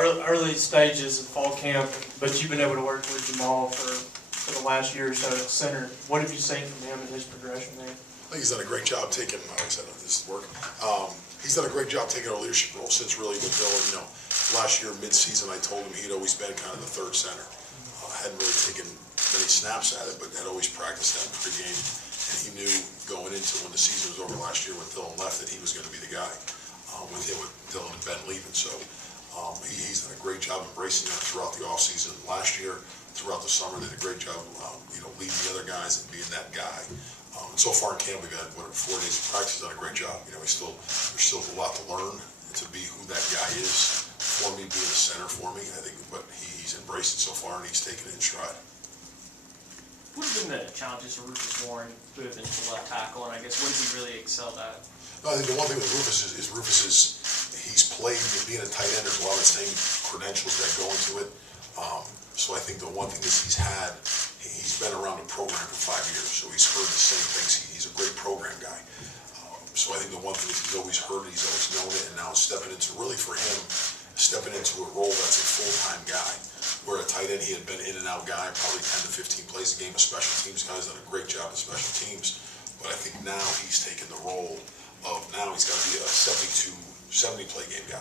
early stages of fall camp, but you've been able to work with Jamal for the last year or so at center. What have you seen from him and his progression there? I think he's done a great job taking, like I said, this is work. He's done a great job taking a leadership role since really with Bill. You know, last year mid-season I told him he'd always been kind of the third center. Hadn't really taken many snaps at it, but had always practiced that pregame. And he knew going into when the season was over last year when Dylan left that he was going to be the guy with Dylan and Ben leaving. So he's done a great job embracing that throughout the offseason. Last year, throughout the summer, they did a great job, leading the other guys and being that guy. And so far in camp, we've had 4 days of practice. He's done a great job. You know, there's still a lot to learn to be who that guy is for me, being a center for me. I think, but he's embraced it so far and he's taken it in stride. What have been the challenges for Rufus Warren moving to left tackle, and I guess what has he really excelled at? No, I think the one thing with Rufus is he's played, being a tight end, there's a lot of the same credentials that go into it. So I think the one thing that he's been around the program for 5 years, so he's heard the same things. He's a great program guy. So I think the one thing is he's always heard it, he's always known it, and now stepping into a role that's a full-time guy. Where a tight end, he had been in and out guy, probably 10 to 15 plays a game, a special teams guy. He's done a great job with special teams. But I think now he's taken the role of, now he's got to be a 70 play game guy.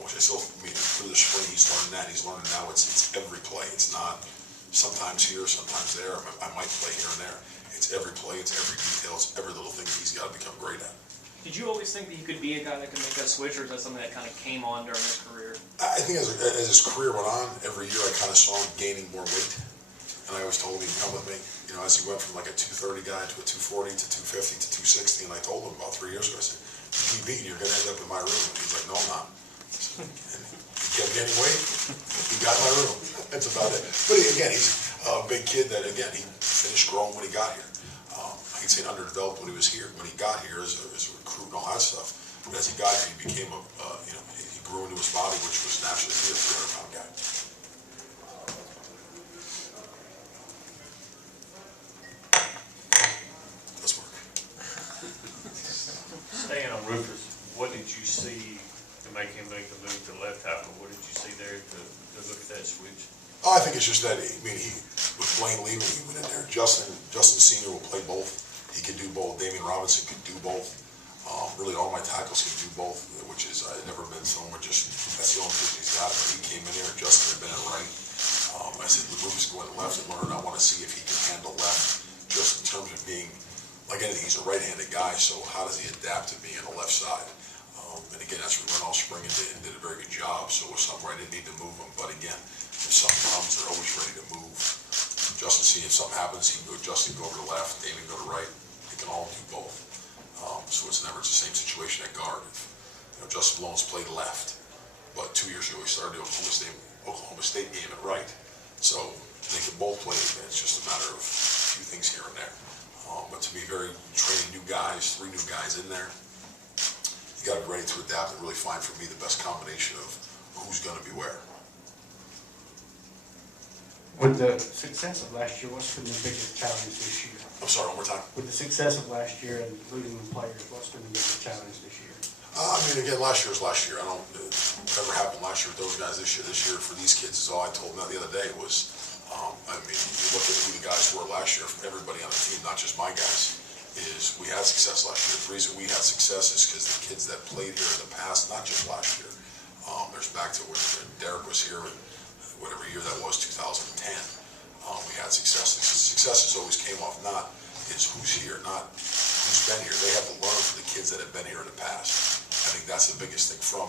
Which I still, through the spring he's learned that. He's learning now it's every play. It's not sometimes here, sometimes there. I might play here and there. It's every play, it's every detail, it's every little thing that he's got to become great at. Did you always think that he could be a guy that could make that switch, or is that something that kind of came on during his career? I think as his career went on, every year I kind of saw him gaining more weight. And I always told him he'd come with me. You know, as he went from like a 230 guy to a 240 to 250 to 260, and I told him about 3 years ago, I said, you keep beating, you're going to end up in my room. And he's like, no, I'm not. And he kept gaining weight. He got in my room. That's about it. But again, he's a big kid that, again, he finished growing when he got here. I can say underdeveloped when he was here. When he got here as a recruit and all that stuff. But as he got here, he became he grew into his body, which was naturally to be a 300-pound guy. Let's work. Staying on Rufus, what did you see to make him make the move to left tackle? What did you see there to look at that switch? Oh, I think it's just that, with Blaine leaving, he went in there. Justin Sr. will play both. He can do both. Damian Robinson can do both. Really, all my tackles can do both, which is, I've never been someone that's the only position he's got. But he came in there, Justin had been at right. I said, Rufus going left and learn. I want to see if he can handle left, just in terms of being, like anything, he's a right-handed guy, so how does he adapt to being on the left side? And again, that's what we went all spring and did a very good job. So it was something where I didn't need to move him. But again, if something comes, they're always ready to move. Justin, see if something happens, Justin go over to the left, Damien go to right. They can all do both. So it's the same situation at guard. Justin Lowndes played left, but 2 years ago he started the Oklahoma State game at right. So they can both play. It's just a matter of a few things here and there. But to be training new guys, 3 new guys in there, you got to be ready to adapt and really find for me the best combination of who's going to be where. With the success of last year, what's been the biggest challenge this year? I'm sorry, one more time. With the success of last year and losing the players, what's been the biggest challenge this year? Again, last year was last year. I don't whatever happened last year with those guys this year for these kids is all I told them the other day was, you look at who the guys were last year, everybody on the team, not just my guys, is we had success last year. The reason we had success is because the kids that played here in the past, not just last year, there's back to when Derek was here, and whatever year that was, 2010, we had success. Successes always came off not is who's here, not who's been here. They have to learn from the kids that have been here in the past. I think that's the biggest thing from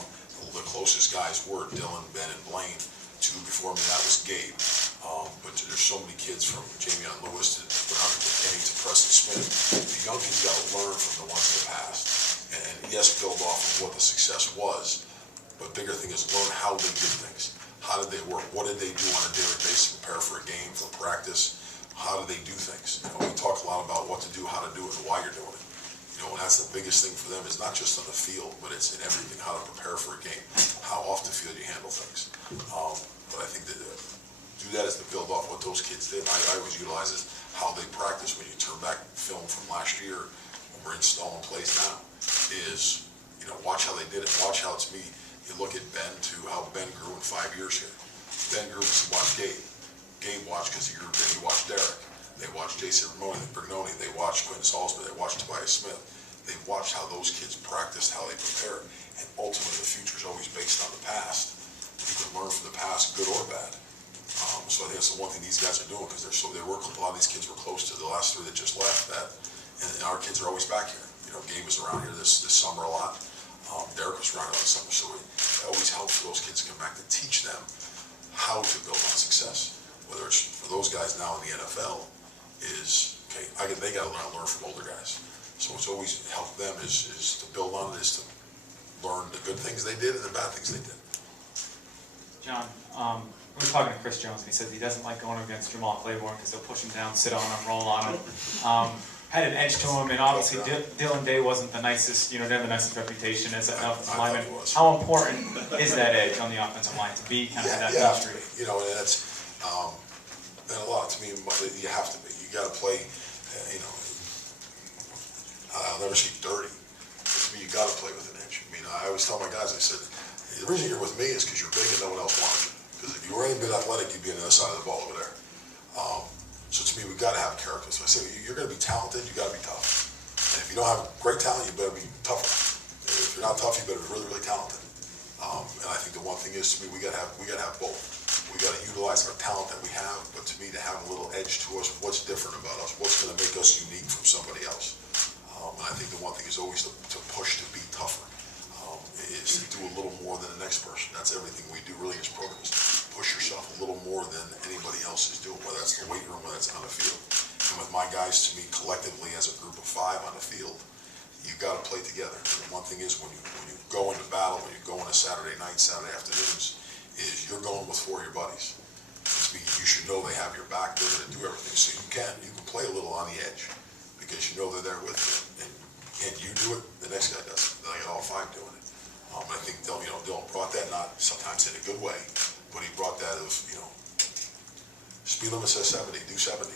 the closest guys were Dylan, Ben, and Blaine, to before me that was Gabe. But there's so many kids from Jamion Lewis to Kenny to Preston Smith. The young kids got to learn from the ones in the past. And yes, build off of what the success was, but bigger thing is learn how they did things. How did they work? What did they do on a daily basis to prepare for a game, for practice? How do they do things? We talk a lot about what to do, how to do it, and why you're doing it. And that's the biggest thing for them is not just on the field, but it's in everything, how to prepare for a game, how off the field you handle things. But I think that do that is to build off what those kids did. I always utilize is how they practice when you turn back film from last year, when we're installing plays now, is, watch how they did it. Watch how, to me, you look at Ben, to how Ben grew doing 5 years here. Then groups watch Gabe. Gabe watched because he watched Derek. They watched J.C. Brignoni. They watched Quentin Salisbury. They watched Tobias Smith. They watched how those kids practiced, how they prepared. And ultimately, the future is always based on the past. You can learn from the past, good or bad. So I think that's the one thing these guys are doing, because a lot of these kids were close to the last 3 that just left. And our kids are always back here. You know, Gabe was around here this summer a lot. Derek was around here last summer, so it always helps for those kids to come back to teach them how to build on success. Whether it's for those guys now in the NFL they got to learn from older guys. So it's always helped them is to build on it, is to learn the good things they did and the bad things they did. John, we were talking to Chris Jones, and he said he doesn't like going against Jamal Claiborne because they'll push him down, sit on him, roll on him. Had an edge to him, and obviously Dylan Day wasn't the nicest, didn't have the nicest reputation as an offensive lineman. How important is that edge on the offensive line to be kind of that chemistry? And that's and a lot to me. You have to be. You got to play. I'll never say dirty. But to me, you got to play with an edge. I mean, I always tell my guys, I said, the reason you're with me is because you're big and no one else wants you. Because if you were any bit athletic, you'd be on the other side of the ball over there. So to me, we've got to have character. So I say, you're going to be talented, you got to be tough. And if you don't have great talent, you better be tougher. And if you're not tough, you better be really, really talented. And I think the one thing is, to me, we got to have both. We got to utilize our talent that we have, but to me, to have a little edge to us, what's different about us, what's going to make us unique from somebody else. And I think the one thing is always to push to be tougher. Is to do a little more than the next person. That's everything we do really in this program, is push yourself a little more than anybody else is doing, whether that's the weight room, whether that's on the field. And with my guys, to me, collectively as a group of 5 on the field, you got to play together. And one thing is when you go into battle, when you go into Saturday nights, Saturday afternoons, is you're going with 4 of your buddies. You should know they have your back. They're going to do everything. So you can play a little on the edge because you know they're there with you. And you do it, the next guy does it. Then I got all 5 doing it. I think Dylan brought that, not sometimes in a good way, but he brought that of, speed limit says 70, do 70.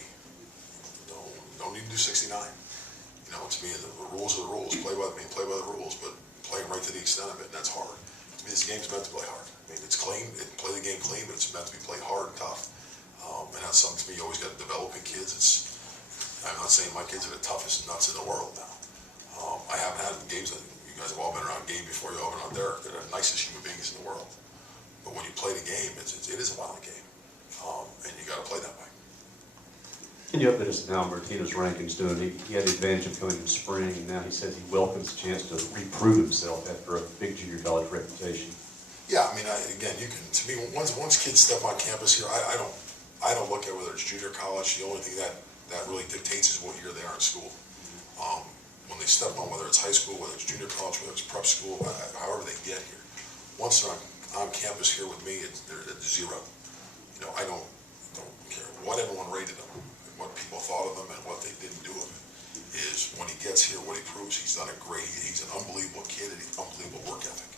Don't need to do 69. To me, the rules are the rules. Play by the rules, but play them right to the extent of it, and that's hard. To me, this game's meant to play hard. I mean, it's clean, play the game clean, but it's meant to be played hard and tough. And that's something to me you always got to develop in kids. I'm not saying my kids are the toughest nuts in the world now. I haven't had games that you guys have all been around Gabe before, you all been around Derek. They're the nicest human beings in the world. But when you play the game, it is a violent game. And you got to play that way. Can you update us now on Martino's rankings doing? He had the advantage of coming in spring, and now he says he welcomes the chance to reprove himself after a big junior college reputation. Yeah, I mean, again, you can. To me, once kids step on campus here, I don't look at whether it's junior college. The only thing that really dictates is what year they are in school. When they step on, whether it's high school, whether it's junior college, whether it's prep school, however they get here, once they're on campus here with me, they're at 0. I don't care what everyone rated them, what people thought of them, and what they didn't do of it. Is when he gets here, what he proves, he's done a great. He's an unbelievable kid and he's unbelievable work ethic.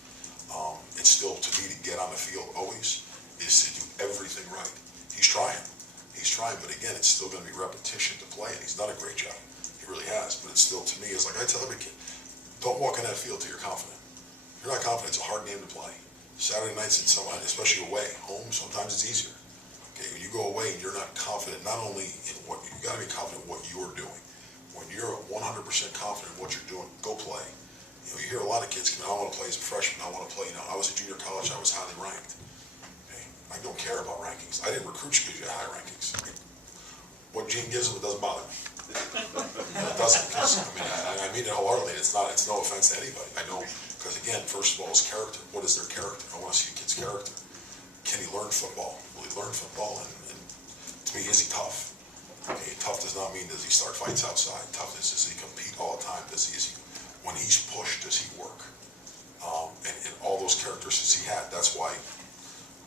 It's still, to me, to get on the field always is to do everything right. He's trying, but again, it's still going to be repetition to play, and he's done a great job. He really has, but it's still, to me, is like I tell every kid, don't walk in that field till you're confident. If you're not confident, it's a hard game to play. Saturday nights, especially away, home, sometimes it's easier. Okay, when you go away and you're not confident, not only in what, you got to be confident in what you're doing. When you're 100% confident in what you're doing, go play. You hear a lot of kids come in, I want to play as a freshman, I want to play, I was at junior college, I was highly ranked. Okay, I don't care about rankings. I didn't recruit you because you had high rankings. What Gene gives them, it doesn't bother me. It doesn't, because, I mean it wholeheartedly. It's no offense to anybody. I know, because again, first of all, is character. What is their character? I want to see a kid's character. Can he learn football? Will he learn football? And to me, is he tough? Okay, tough does not mean does he start fights outside. Toughness, does he compete all the time? When he's pushed, does he work? And all those characteristics he had, that's why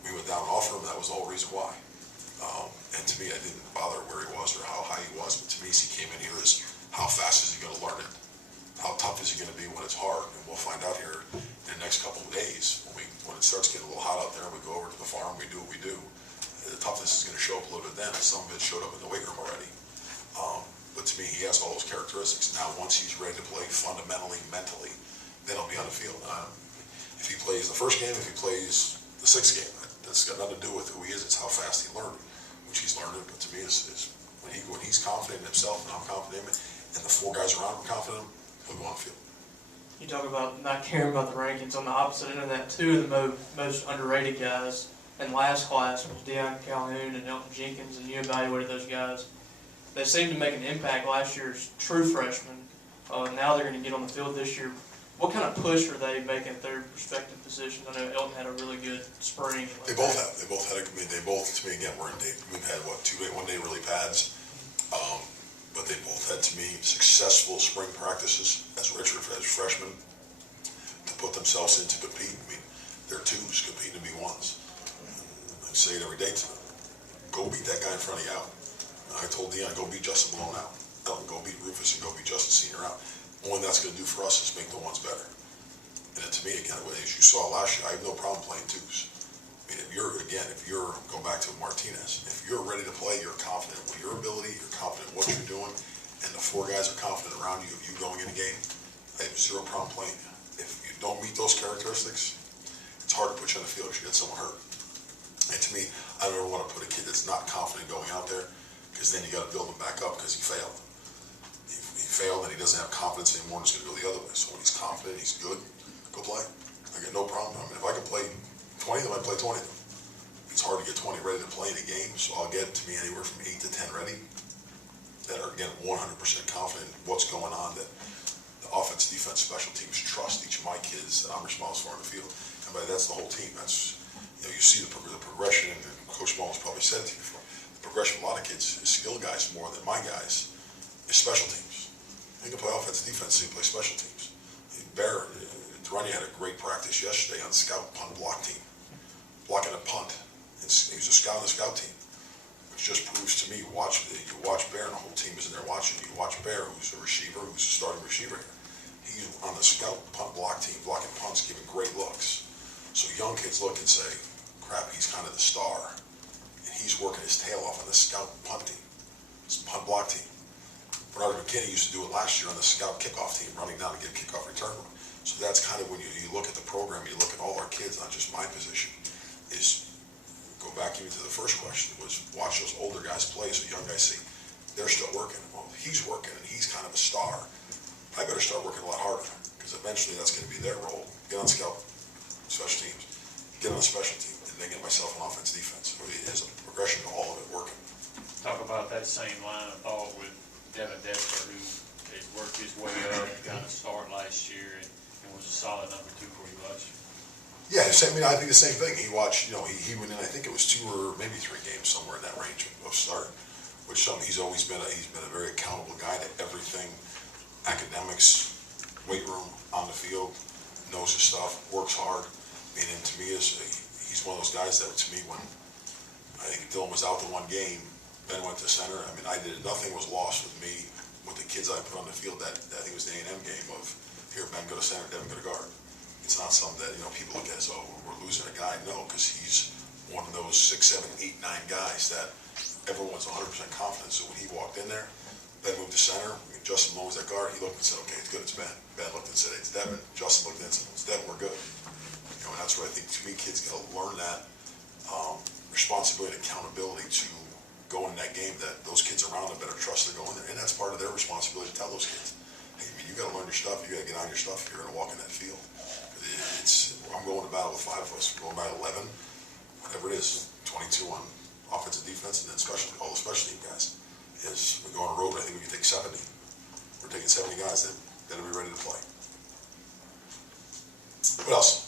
we went down and offered him. That was the whole reason why. And to me, I didn't bother where he was or how high he was, but to me, as he came in here, is how fast is he going to learn it? How tough is he going to be when it's hard? And we'll find out here in the next couple of days when it starts getting a little hot out there. We go over to the farm, we do what we do. The toughness is going to show up a little bit then. Some of it showed up in the weight room already. But to me, he has all those characteristics. Now, once he's ready to play fundamentally, mentally, then he'll be on the field. If he plays the first game, if he plays the 6th game, That's got nothing to do with who he is, it's how fast he learned, which he's learned it, but to me, is when he's confident in himself, and I'm confident in him, and the four guys around him are confident in him, he'll go on the field. You talk about not caring about the rankings. On the opposite end of that, two of the most underrated guys in last class was Deion Calhoun and Elton Jenkins, and you evaluated those guys. They seemed to make an impact last year as true freshmen. Now they're going to get on the field this year. What kind of push are they making at their respective positions? I know Elton had a really good spring. They both have. They both had. They both, to me, again, we've had what 1 day really pads, but they both had, to me, successful spring practices as freshmen to put themselves in to compete. I mean, they're twos competing to be ones. I say it every day to them. Go beat that guy in front of you out. I told Deion, go beat Justin Malone out. Elton, go beat Rufus and go beat Justin Senior out. Only that's going to do for us is make the ones better. And to me, again, as you saw last year, I have no problem playing twos. I mean, if you're, go back to Martinez, if you're ready to play, you're confident with your ability, you're confident what you're doing, and the four guys are confident around you of you going in a game, I have zero problem playing you. If you don't meet those characteristics, it's hard to put you on the field if you get someone hurt. And to me, I don't ever want to put a kid that's not confident going out there, because then you got to build him back up because he failed. He failed and he doesn't have confidence anymore, and it's going to go the other way. So when he's confident, he's good, go play. I got no problem. I mean, if I can play 20 of them, I play 20 of them. It's hard to get 20 ready to play in a game, so I'll get, to me, anywhere from 8 to 10 ready that are, again, 100% confident in what's going on, that the offense, defense, special teams trust each of my kids that I'm responsible for in the field. And by that's the whole team. That's, you see the progression, and Coach Mullins probably said it to you before. The progression of a lot of kids is skill guys more than my guys is special teams. You can play offense, defense, you can play special teams. Bear, Durrani had a great practice yesterday on the scout punt block team, blocking a punt. He was a scout on the scout team, which just proves to me, you watch Bear and the whole team is in there watching. You watch Bear, who's a receiver, who's a starting receiver here. He's on the scout punt block team, blocking punts, giving great looks. So young kids look and say, crap, he's kind of the star. And he's working his tail off on the scout punt team, punt block team. Bernard McKinney used to do it last year on the scout kickoff team, running down to get a kickoff return. So that's kind of when you look at the program, you look at all our kids, not just my position, is go back even to the first question, was watch those older guys play so young guys see they're still working. Well, he's working and he's kind of a star. I better start working a lot harder, because eventually that's going to be their role. Get on scout, special teams, get on a special team, and then get myself on offense, defense. It is a progression to all of it working. Talk about that same line of thought with Devin Dexter, who has worked his way up, got a start last year, and was a solid number 2 for you last year. Yeah, I think the same thing. He watched, he went in, I think it was 2 or maybe 3 games, somewhere in that range of start, which he's always been he's been a very accountable guy to everything, academics, weight room, on the field, knows his stuff, works hard. I mean, and to me, he's one of those guys that, to me, when I think Dylan was out the one game, Ben went to center. I mean, nothing was lost with me, with the kids I put on the field. That I think it was the A&M game of, here, Ben, go to center, Devin, go to guard. It's not something that, people look at as, oh, we're losing a guy. No, because he's one of those 6, 7, 8, 9 guys that everyone's 100% confident. So when he walked in there, Ben moved to center. I mean, Justin Moe was at guard. He looked and said, okay, it's good, it's Ben. Ben looked and said, it's Devin. Justin looked and said, it's Devin, we're good. And that's what I think, to me, kids got to learn that responsibility and accountability to go in that game, that those kids around them better trust they're going there. And that's part of their responsibility to tell those kids, hey, I mean, you got to learn your stuff. You got to get on your stuff if you're going to walk in that field. I'm going to battle with 5 of us. We're going to battle 11, whatever it is, 22 on offensive, defense, and then all the special team guys. We go on a road, I think we can take 70. We're taking 70 guys that got to be ready to play. What else?